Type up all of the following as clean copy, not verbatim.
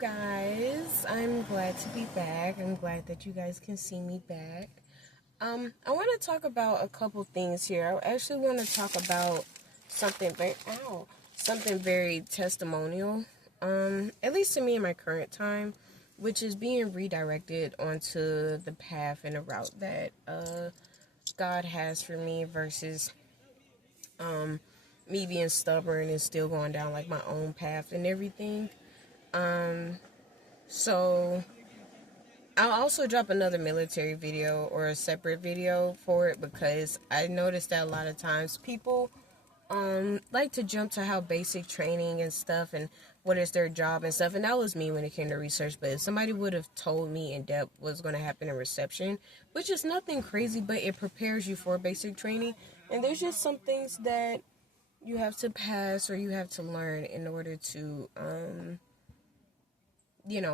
guys. I'm glad to be back. I'm glad that you guys can see me back. I want to talk about a couple things here. I actually want to talk about something something very testimonial. At least to me in my current time, which is being redirected onto the path and the route that God has for me versus me being stubborn and still going down like my own path and everything. So I'll also drop another military video or a separate video for it because I noticed that a lot of times people like to jump to how basic training and stuff and what is their job and stuff, and that was me when it came to research. But if somebody would have told me in depth what's going to happen in reception, which is nothing crazy, but it prepares you for basic training, and there's just some things that you have to pass or you have to learn in order to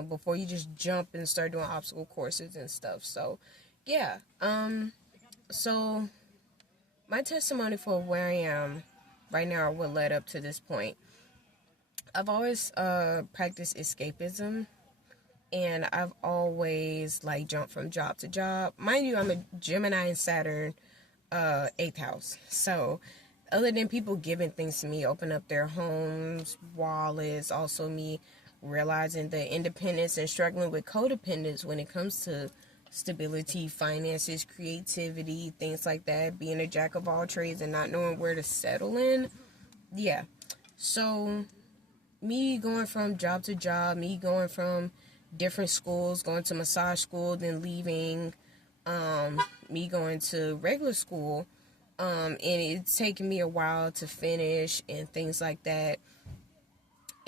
before you just jump and start doing obstacle courses and stuff. So, yeah. So my testimony for where I am right now, or what led up to this point, I've always practiced escapism, and I've always like jumped from job to job. Mind you, I'm a Gemini and Saturn, 8th house. So, other than people giving things to me, open up their homes, wallets, also me realizing the independence and struggling with codependence when it comes to stability, finances, creativity, things like that, being a jack of all trades and not knowing where to settle in. Yeah. So, me going from job to job, me going from different schools, going to massage school, then leaving, me going to regular school, and it's taken me a while to finish and things like that.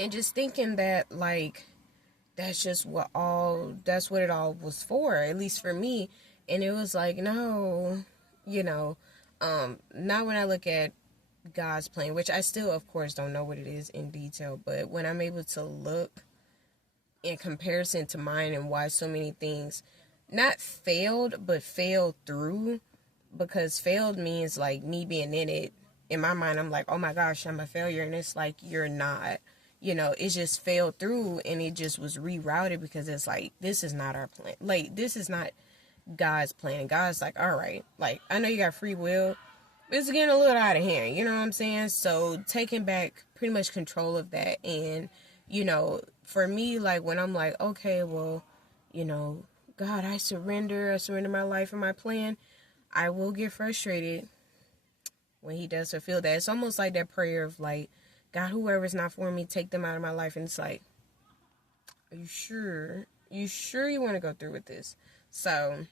And just thinking that, like, that's what it all was for, at least for me. And it was like, no, not when I look at God's plan, which I still, of course, don't know what it is in detail, but when I'm able to look in comparison to mine and why so many things not failed, but failed through, because failed means like me being in it. In my mind, I'm like, oh my gosh, I'm a failure. And it's like, you're not. It just failed through and it just was rerouted because it's like, this is not our plan. Like, this is not God's plan. God's like, all right, like, I know you got free will, but it's getting a little out of hand. You know what I'm saying? So taking back pretty much control of that. And, for me, like, when I'm like, okay, well, God, I surrender my life and my plan, I will get frustrated when he does fulfill that. It's almost like that prayer of like, God, whoever's not for me, take them out of my life. And it's like, are you sure? You sure you want to go through with this? So,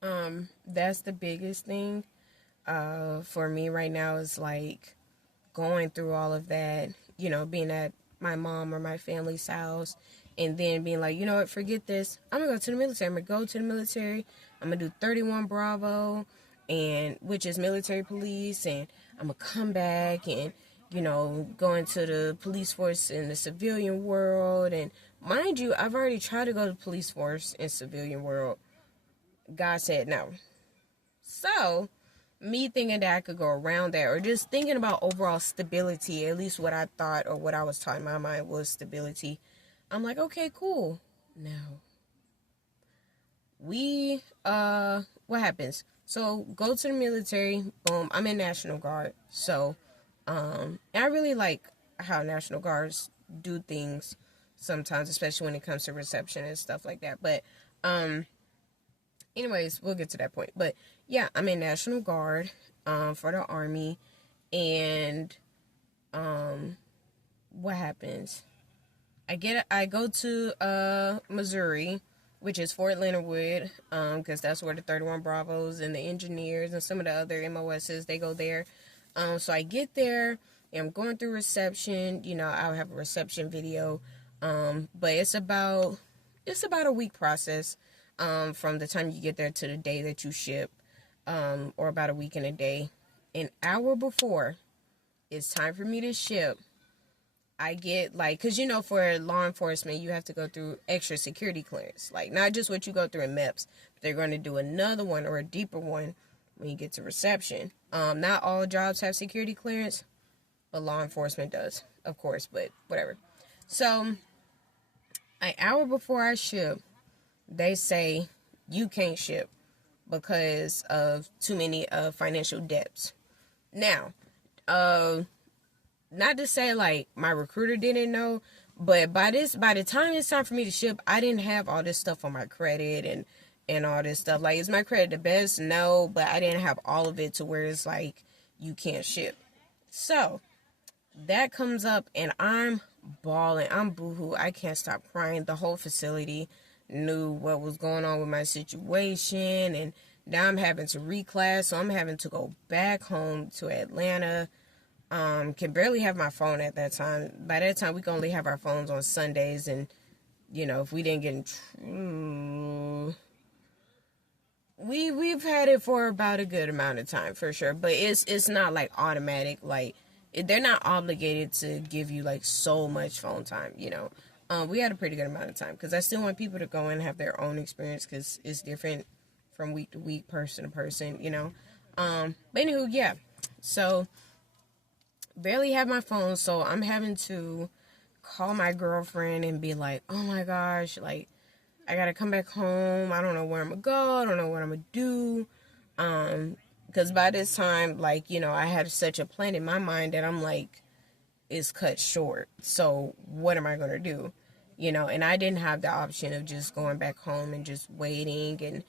that's the biggest thing, for me right now is like going through all of that, being at my mom or my family's house and then being like, you know what, forget this. I'm going to go to the military. I'm going to go to the military. I'm going to do 31 Bravo, and which is military police, and I'm going to come back and go into the police force in the civilian world. And mind you, I've already tried to go to the police force in civilian world. God said no. So, me thinking that I could go around that, or just thinking about overall stability, at least what I thought or what I was taught in my mind was stability. I'm like, okay, cool. Now, what happens? So, go to the military, boom, I'm in National Guard. So, and I really like how National Guards do things sometimes, especially when it comes to reception and stuff like that. But, anyways, we'll get to that point. But yeah, I'm in National Guard, for the Army, and, what happens? I go to, Missouri, which is Fort Leonard Wood, because that's where the 31 Bravos and the engineers and some of the other MOSs, they go there. So I get there, and I'm going through reception. I'll have a reception video, but it's about a week process, from the time you get there to the day that you ship, or about a week and a day. An hour before it's time for me to ship, I get like, because for law enforcement, you have to go through extra security clearance, like not just what you go through in MEPS, but they're going to do another one or a deeper one when you get to reception. Not all jobs have security clearance, but law enforcement does, of course, but whatever. So an hour before I ship, they say you can't ship because of too many financial debts. Now, not to say like my recruiter didn't know, but by the time it's time for me to ship, I didn't have all this stuff on my credit and all this stuff. Like, is my credit the best? No, but I didn't have all of it to where it's like you can't ship. So that comes up and I'm bawling. I'm boohoo. I can't stop crying. The whole facility knew what was going on with my situation, and now I'm having to reclass, so I'm having to go back home to Atlanta. Can barely have my phone at that time. By that time, we can only have our phones on Sundays, and if we didn't get in, we've had it for about a good amount of time for sure. But it's not like automatic. Like, they're not obligated to give you like so much phone time. We had a pretty good amount of time because I still want people to go and have their own experience because it's different from week to week, person to person. But anywho, yeah. So barely have my phone, so I'm having to call my girlfriend and be like, oh my gosh, like, I gotta come back home. I don't know where I'm gonna go. I don't know what I'm gonna do. Because by this time, like, I had such a plan in my mind that I'm like, it's cut short. So what am I gonna do? And I didn't have the option of just going back home and just waiting and,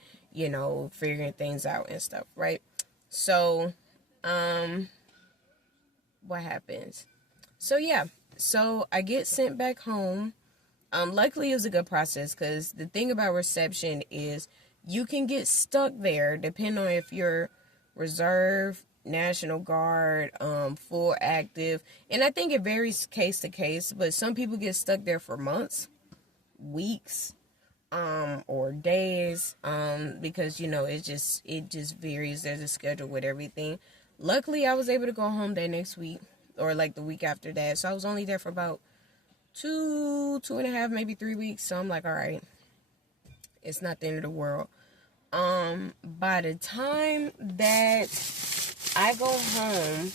figuring things out and stuff, right? So, what happens? So yeah, so I get sent back home. Luckily it was a good process because the thing about reception is you can get stuck there depending on if you're reserve, National Guard, full active, and I think it varies case to case, but some people get stuck there for months, weeks, or days, because it just varies. There's a schedule with everything. Luckily, I was able to go home that next week, or like the week after that. So I was only there for about 2.5, maybe 3 weeks. So I'm like, all right, it's not the end of the world. By the time that I go home,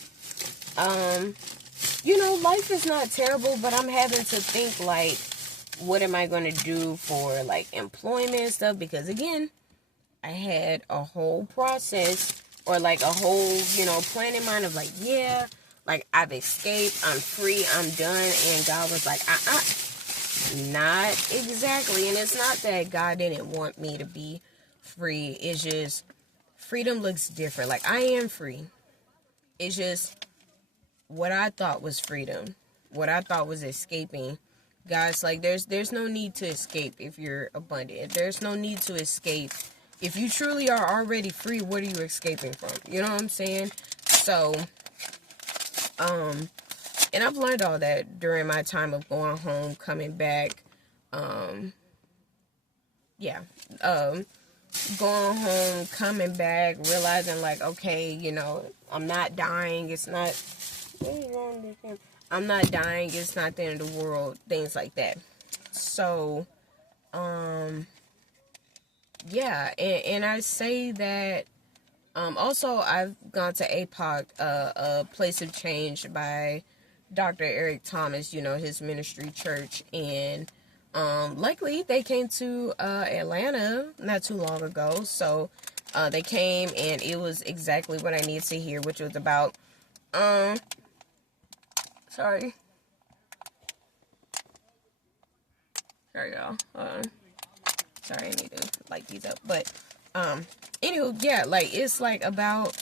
life is not terrible, but I'm having to think like, what am I going to do for like employment and stuff? Because again, I had a whole process or like a whole, plan in mind of like, yeah, like I've escaped, I'm free, I'm done. And God was like, not exactly. And it's not that God didn't want me to be free. It's just freedom looks different. Like, I am free. It's just what I thought was freedom, what I thought was escaping. God's like, there's no need to escape if you're abundant. There's no need to escape. If you truly are already free, what are you escaping from? You know what I'm saying? So, and I've learned all that during my time of going home, coming back. Going home, coming back, realizing like, okay, I'm not dying. It's not, what is wrong with him? I'm not dying. It's not the end of the world. Things like that. So, yeah, and I say that, also I've gone to APOC, a Place of Change by Dr. Eric Thomas, his ministry church, and, luckily they came to, Atlanta not too long ago, so, they came, and it was exactly what I needed to hear, which was about, sorry, y'all, sorry, I need to light these up, but, anywho, yeah, like, it's, like, about,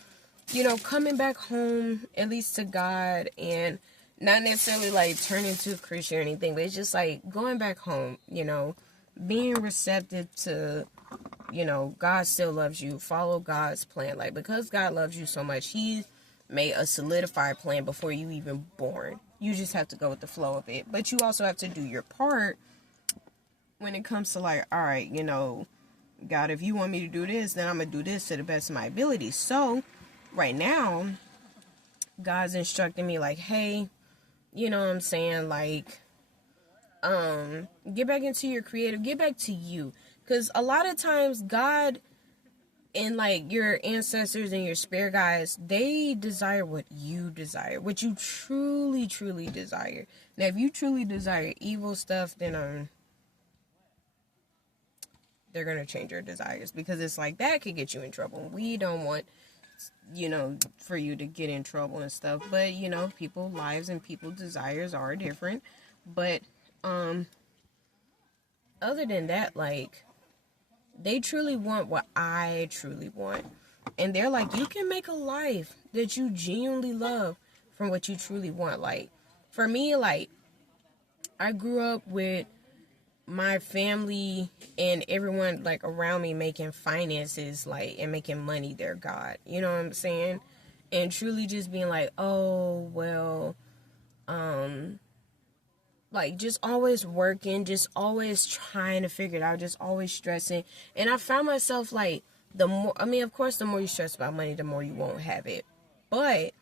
coming back home, at least to God, and not necessarily, like, turning to a Christian or anything, but it's just, like, going back home, being receptive to, God still loves you, follow God's plan, like, because God loves you so much, He made a solidified plan before you even born. You just have to go with the flow of it, but you also have to do your part when it comes to like, all right, God, if you want me to do this, then I'm gonna do this to the best of my ability. So right now, God's instructing me like, hey, you know what I'm saying, like, get back into your creative, get back to you, because a lot of times God and like your ancestors and your spirit guides, they desire what you desire, what you truly desire. Now if you truly desire evil stuff, then they're going to change your desires, because it's like that could get you in trouble. We don't want, for you to get in trouble and stuff. But, people's lives and people's desires are different. But, other than that, like, they truly want what I truly want. And they're like, you can make a life that you genuinely love from what you truly want. Like, for me, like, I grew up with my family and everyone, like, around me making finances, like, and making money their God. You know what I'm saying? And truly just being like, oh, well, like, just always working, just always trying to figure it out, just always stressing. And I found myself, like, of course, the more you stress about money, the more you won't have it. But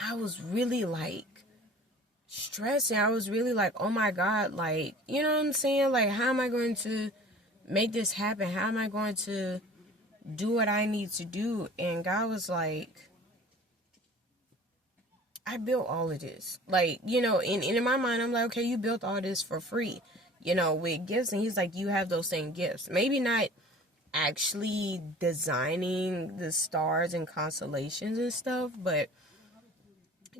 I was really, like, stressing. I was really like, oh my God, like, you know what I'm saying? Like, how am I going to make this happen? How am I going to do what I need to do? And God was like, I built all of this. Like, in my mind, I'm like, okay, you built all this for free, with gifts. And he's like, you have those same gifts. Maybe not actually designing the stars and constellations and stuff, but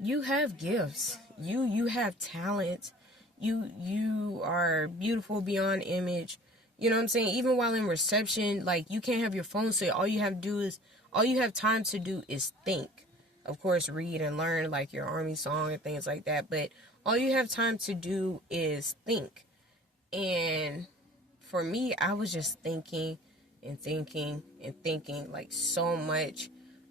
you have gifts. You have talent. You are beautiful beyond image. You know what I'm saying? Even while in reception, like, you can't have your phone, so all you have time to do is think. Of course, read and learn, like, your army song and things like that, but all you have time to do is think. And for me, I was just thinking and thinking and thinking, like, so much.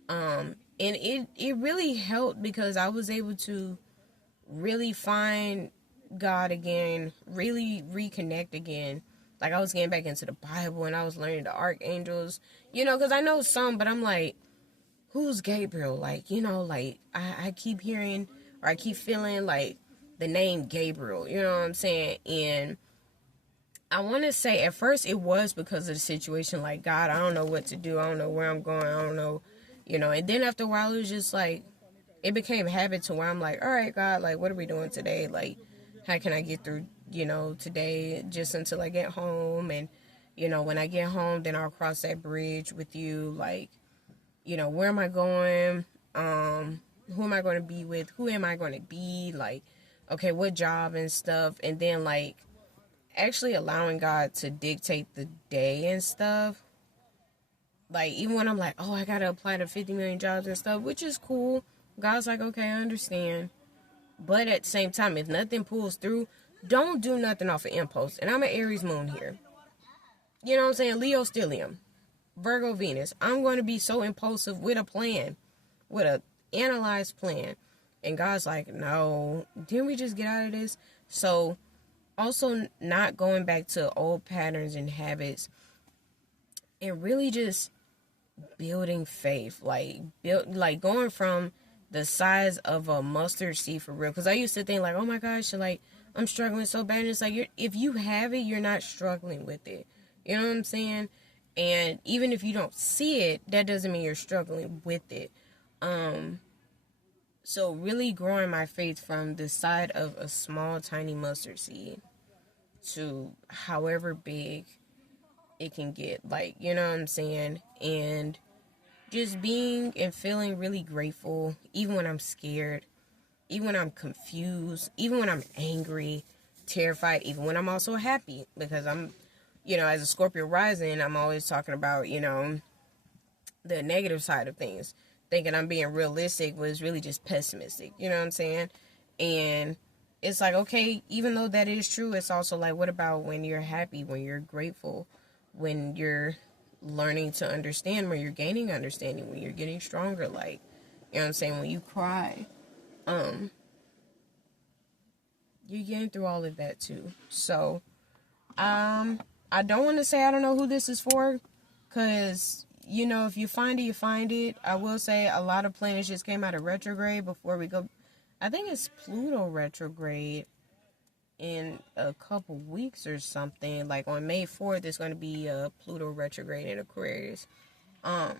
And it really helped, because I was able to really find God again, really reconnect again. Like, I was getting back into the Bible, and I was learning the archangels, because I know some, but I'm like, who's Gabriel? Like, like, I keep hearing, or I keep feeling, like, the name Gabriel, you know what I'm saying? And I want to say, at first, it was because of the situation, like, God, I don't know what to do, I don't know where I'm going, I don't know, and then after a while, it was just, like, it became a habit to where I'm like, all right, God, like, what are we doing today? Like, how can I get through, today, just until I get home? And, when I get home, then I'll cross that bridge with you, like, where am I going? Who am I going to be with? Who am I going to be? Like, okay, what job and stuff? And then, like, actually allowing God to dictate the day and stuff. Like, even when I'm like, oh, I got to apply to 50 million jobs and stuff, which is cool. God's like, okay, I understand. But at the same time, if nothing pulls through, don't do nothing off of impulse. And I'm an Aries moon here. You know what I'm saying? Leo stellium. Virgo Venus. I'm going to be so impulsive with a plan, with a analyzed plan. And God's like, no, didn't we just get out of this? So also not going back to old patterns and habits, and really just building faith, like going from the size of a mustard seed for real. Because I used to think, like, oh my gosh, like, I'm struggling so bad. And it's like, if you have it, you're not struggling with it. You know what I'm saying? And even if you don't see it, that doesn't mean you're struggling with it. So really growing my faith from the side of a small, tiny mustard seed to however big it can get. Like, you know what I'm saying? And just being and feeling really grateful, even when I'm scared, even when I'm confused, even when I'm angry, terrified, even when I'm also happy. Because I'm, as a Scorpio rising, I'm always talking about, the negative side of things. Thinking I'm being realistic was really just pessimistic. You know what I'm saying? And it's like, okay, even though that is true, it's also like, what about when you're happy, when you're grateful, when you're learning to understand, when you're gaining understanding, when you're getting stronger, like, you know what I'm saying, when you cry, you're getting through all of that too. So, I don't want to say I don't know who this is for, because, if you find it, you find it. I will say a lot of planets just came out of retrograde before we go. I think it's Pluto retrograde in a couple weeks or something. Like on May 4th, it's going to be Pluto retrograde in Aquarius. But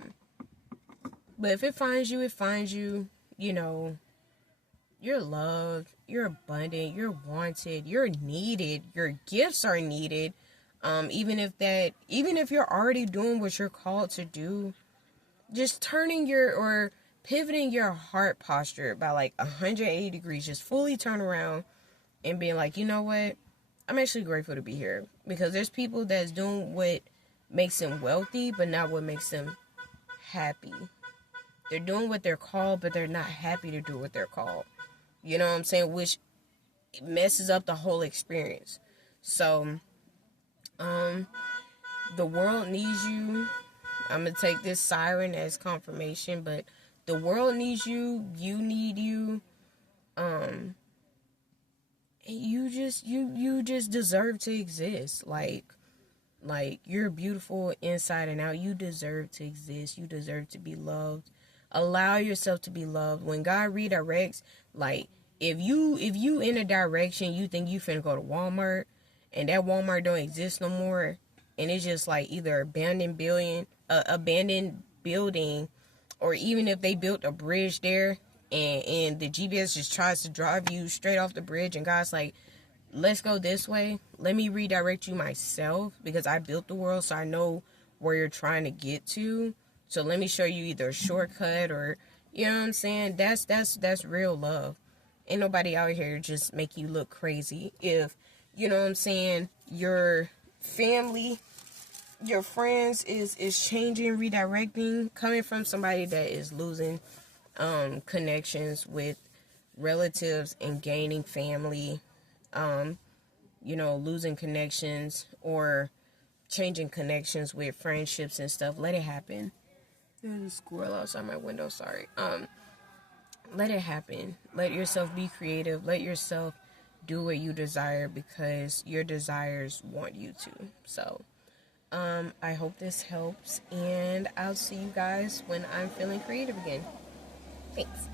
if it finds you, it finds you. You're loved, you're abundant, you're wanted, you're needed, your gifts are needed. Even if you're already doing what you're called to do, just pivoting your heart posture by like 180 degrees, just fully turn around and being like, you know what? I'm actually grateful to be here, because there's people that's doing what makes them wealthy, but not what makes them happy. They're doing what they're called, but they're not happy to do what they're called. You know what I'm saying? Which messes up the whole experience. So, the world needs you. I'm going to take this siren as confirmation, but the world needs you. You need you. You just deserve to exist. Like you're beautiful inside and out. You deserve to exist. You deserve to be loved. Allow yourself to be loved. When God redirects, like if you in a direction you think you finna go to Walmart and that Walmart don't exist no more, and it's just like either abandoned building, or even if they built a bridge there and the GPS just tries to drive you straight off the bridge, and God's like, let's go this way. Let me redirect you myself, because I built the world, so I know where you're trying to get to. So let me show you either a shortcut, or, you know what I'm saying? That's real love. Ain't nobody out here just make you look crazy. If, you know what I'm saying, your family, your friends is changing, redirecting, coming from somebody that is losing connections with relatives and gaining family, losing connections or changing connections with friendships and stuff, let it happen. There's a squirrel outside my window, sorry. Let it happen. Let yourself be creative. Let yourself do what you desire, because your desires want you to. So, I hope this helps, and I'll see you guys when I'm feeling creative again. Thanks.